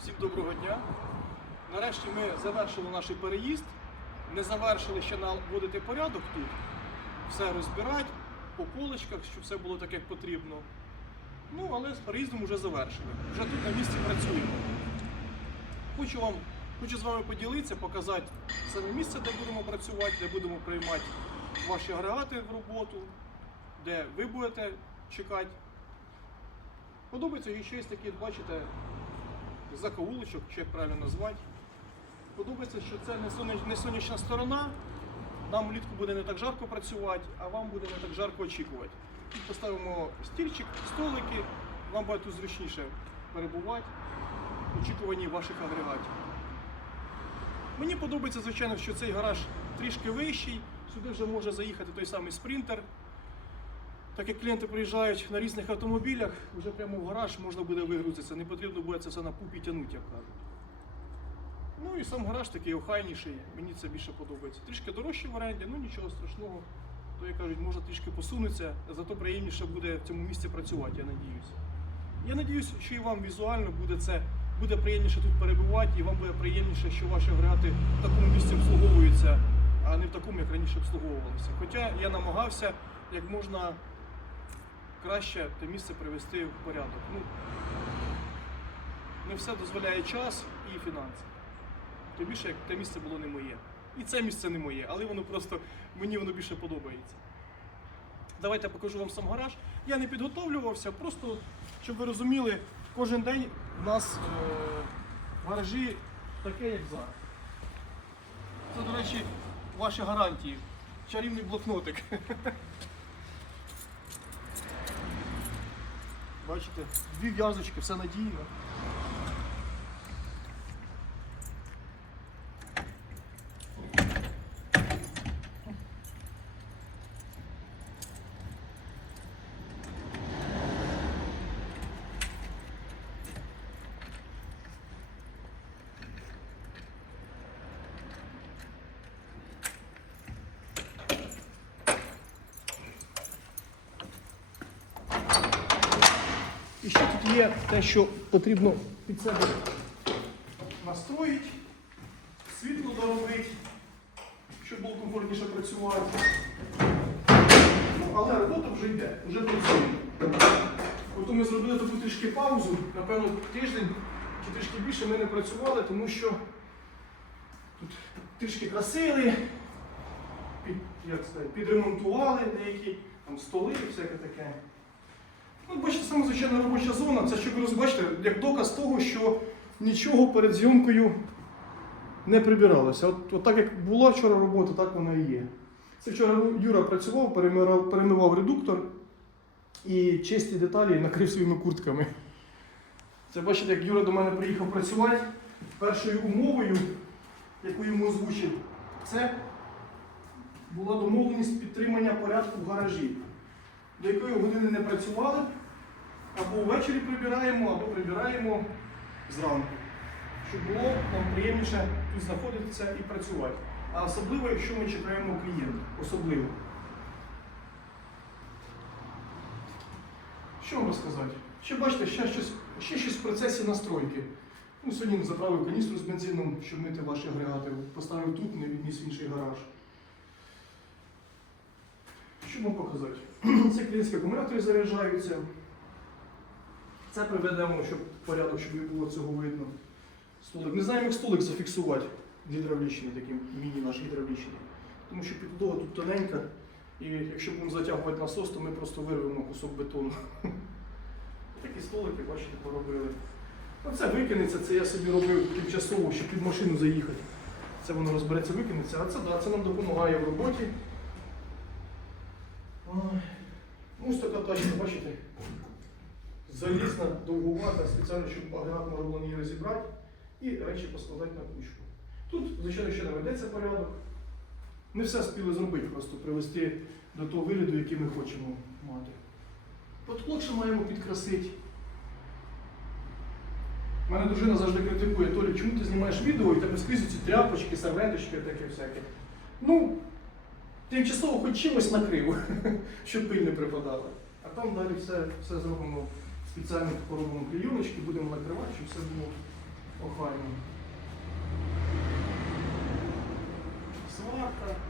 Всім доброго дня. Нарешті ми завершили наш переїзд. Не завершили ще наводити порядок тут. Все розбирати по полочках, щоб все було так, як потрібно. Ну, але з переїздом вже завершили. Вже тут на місці працюємо. Хочу вам хочу з вами поділитися, показати саме місце, де будемо працювати, де будемо приймати ваші агрегати в роботу, де ви будете чекати. Подобається ще є такі, бачите, закоулочок, чи як правильно назвати. Подобається, що це не соня- не сонячна сторона. Нам влітку буде не так жарко працювати, а вам буде не так жарко очікувати. Тут поставимо стільчик, столики, вам буде тут зручніше перебувати в очікуванні ваших агрегатів. Мені подобається, звичайно, що цей гараж трішки вищий. Сюди вже може заїхати той самий спринтер. Так як клієнти приїжджають на різних автомобілях, вже прямо в гараж можна буде вигрузитися, не потрібно буде це все на пупі тягнути, як кажуть. Ну і сам гараж такий охайніший, мені це більше подобається. Трішки дорожче в оренді, ну нічого страшного. То, як кажуть, може трішки посунеться, зато приємніше буде в цьому місці працювати, я надіюсь. Я надіюсь, що і вам візуально буде це буде приємніше тут перебувати, і вам буде приємніше, що ваші агрегати в такому місці обслуговуються, а не в такому, як раніше обслуговувалися. Хоча я намагався як можна краще те місце привести в порядок. Ну, не все дозволяє час і фінанси. Тим більше, як те місце було не моє. І це місце не моє, але воно просто мені воно більше подобається. Давайте я покажу вам сам гараж. Я не підготовлювався, просто щоб ви розуміли, кожен день у нас е, в гаражі таке, як зараз. Це, до речі, ваші гарантії. Чарівний блокнотик. Бачите, дві в'язочки, все надійно. І ще тут є те, що потрібно під себе настроїти, світло доробити, щоб було комфортніше працювати. Ну, але робота вже йде, вже працює. От ми зробили таку трішки паузу, напевно, тиждень чи трішки більше ми не працювали, тому що тут трішки красили, під, як сказати, підремонтували деякі там, столи і всяке таке. Ну, бачите, саме звичайна робоча зона, це щоб розбачите, як доказ того, що нічого перед зйомкою не прибиралося. От, от так як була вчора робота, так вона і є. Це вчора Юра працював, перемирав, перемивав редуктор і чисті деталі накрив своїми куртками. Це бачите, як Юра до мене приїхав працювати. Першою умовою, яку йому озвучив, це була домовленість підтримання порядку в гаражі до якої години не працювали, або ввечері прибираємо, або прибираємо зранку, щоб було нам приємніше тут знаходитися і працювати. А особливо, якщо ми чекаємо клієнта. Особливо. Що вам розказати? Ще бачите, ще щось, ще щось в процесі настройки. Ну, сьогодні заправив каністру з бензином, щоб мити ваші агрегати. Поставив тут, не відніс в інший гараж. Що вам показати? Це клієнтські акумулятори заряджаються. Це приведемо, щоб порядок, щоб було цього видно. Столик. Не знаємо, як столик зафіксувати гідравлічний, таким міні наш гідравлічний. Тому що підлога тут тоненька, і якщо будемо затягувати насос, то ми просто вирвемо кусок бетону. Такі столики, бачите, поробили. Ну, це викинеться, це я собі робив тимчасово, щоб під машину заїхати. Це воно розбереться, викинеться, а це, да, це нам допомагає в роботі. Ой. Ну, ось така тачка, бачите, залізна, довгувата, спеціально, щоб агрегат можна було ній розібрати і речі поскладати на кучку. Тут, звичайно, ще не ведеться порядок. Не все спіли зробити, просто привести до того вигляду, який ми хочемо мати. Потолок ще маємо підкрасити. Мене дружина завжди критикує, Толі, чому ти знімаєш відео і тебе скрізь ці тряпочки, серветочки, таке всяке. Ну, тимчасово хоч чимось накрив, щоб пиль не припадала. А там далі все, все зробимо спеціально поробимо клейоночки, будемо накривати, щоб все було охайно. Сварка,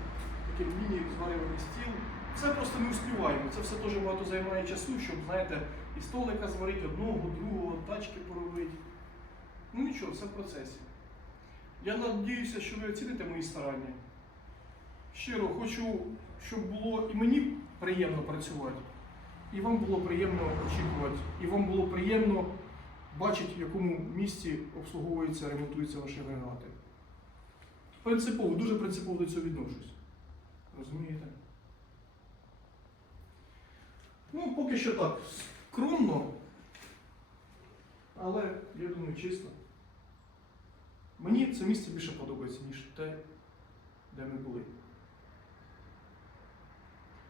такий міні-зварювальний стіл. Це просто не успіваємо. Це все дуже багато займає часу, щоб, знаєте, і столика зварити одного, другого, тачки поробити. Ну нічого, все в процесі. Я надіюся, що ви оціните мої старання. Щиро хочу, щоб було і мені приємно працювати, і вам було приємно очікувати, і вам було приємно бачити, в якому місці обслуговуються, ремонтуються ваші агрегати. Принципово, дуже принципово до цього відношусь. Розумієте? Ну, поки що так, скромно, але я думаю, чисто. Мені це місце більше подобається, ніж те, де ми були.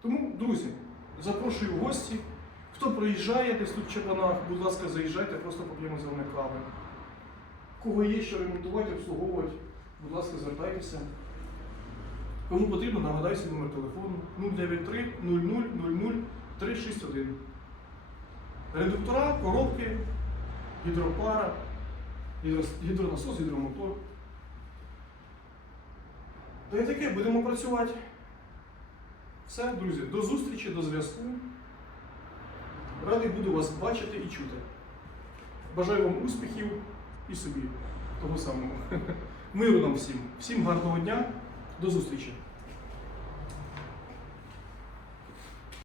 Тому, друзі, запрошую в гості. Хто приїжджає десь тут в Чебанах, будь ласка, заїжджайте, просто поп'ємо з вами кави. Кого є що ремонтувати, обслуговувати, будь ласка, звертайтеся. Кому потрібно, нагадаю свій номер телефону 093 00 00 361. Редуктора, коробки, гідропара, гідронасос, гідромотор. Та й таке, будемо працювати. Все, друзі, до зустрічі, до зв'язку. Радий буду вас бачити і чути. Бажаю вам успіхів і собі того самого. Миру нам всім. Всім гарного дня, до зустрічі.